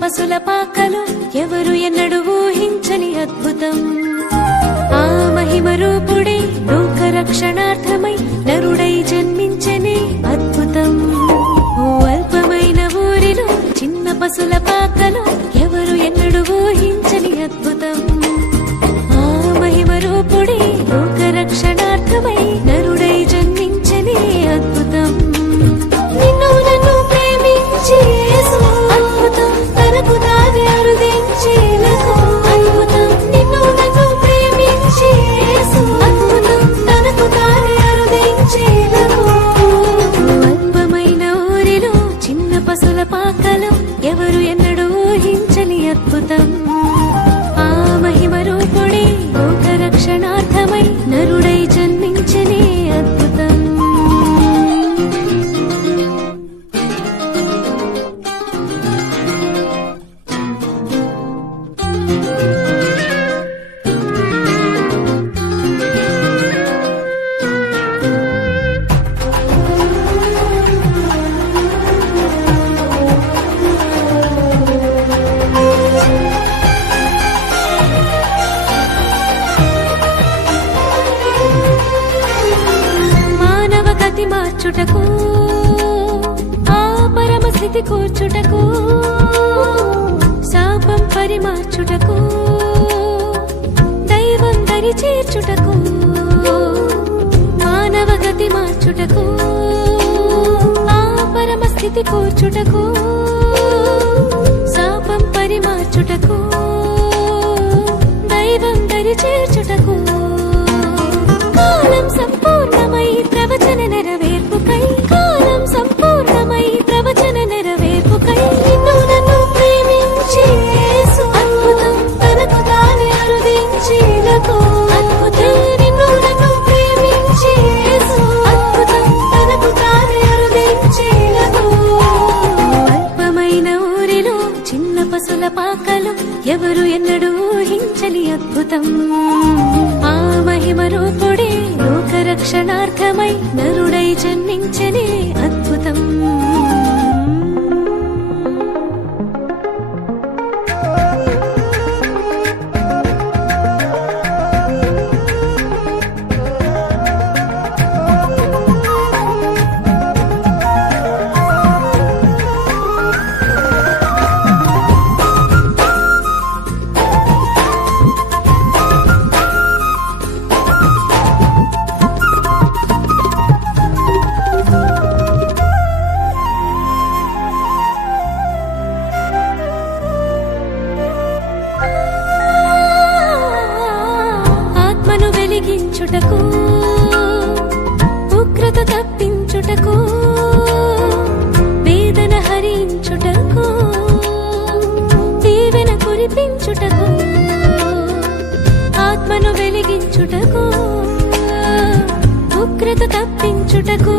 పసుల పాకలు ఎవరు ఎన్నడూ ఊహించని అద్భుతం. ఆ మహిమ రూపుడే లోక రక్షణార్థమై నరుడై జన్మించనే అద్భుతం. ఓ అల్పమైన ఊరిలో చిన్న పసుల పాకలు ఎవరు ఎన్నడూ ఊహించని అద్భుతం. ఆ మహిమ రూపుడే లోక రక్షణార్థమై నరుడై జన్మించనే అద్భుతం. నిన్ను నన్ను ప్రేమించి అద్భుతం తనకు దారి అరుదించేలకు అద్భుతం. నిన్ను నన్ను ప్రేమించి అద్భుతం తనకు దారి అరుదించేలకు. అల్పమైన ఊరిలో చిన్న పసుల పాకలు ఎవరు ఎన్నడూ ఊహించని అద్భుతం. ఆ మహిమ రూపుడే లోక రక్షణార్థమై నరుడై జన్మించనే అద్భుతం. మార్చుటకు ఆ పరమస్థితి కూర్చుటకు శాపం పరిమార్చుటకు దైవం దరి చేర్చుటకు మానవ గతి మార్చుటకు ఆ పరమస్థితి కూర్చుటకు శాపం పరిమార్చుటకు దైవం దరి చేర్చుటకు. కాలం సంపూర్ణమై ప్రవచన నెరవేర్పుకై కాలం సంపూర్ణమై ప్రవచన నెరవేర్పుకై నిన్ను నన్ను ప్రేమించి అద్భుతం తనకు దారి అరుదించేలకు అద్భుతం. నిన్ను నన్ను ప్రేమించి అద్భుతం తనకు దారి అరుదించేలకు. అల్పమైన ఊరిలో చిన్న పసుల పాకలు ఎవరు ఎన్నడూ ఊహించని అద్భుతం. ఆ మహిమ రూపుడే లోక రక్షణార్థమై నరుడై జన్మించనే అద్భుతం. వెలిగించుటకు ఉగ్రత తప్పించుటకు వేదన హరించుటకు దీవెన కురిపించుటకు ఆత్మను వెలిగించుటకు ఉగ్రత తప్పించుటకు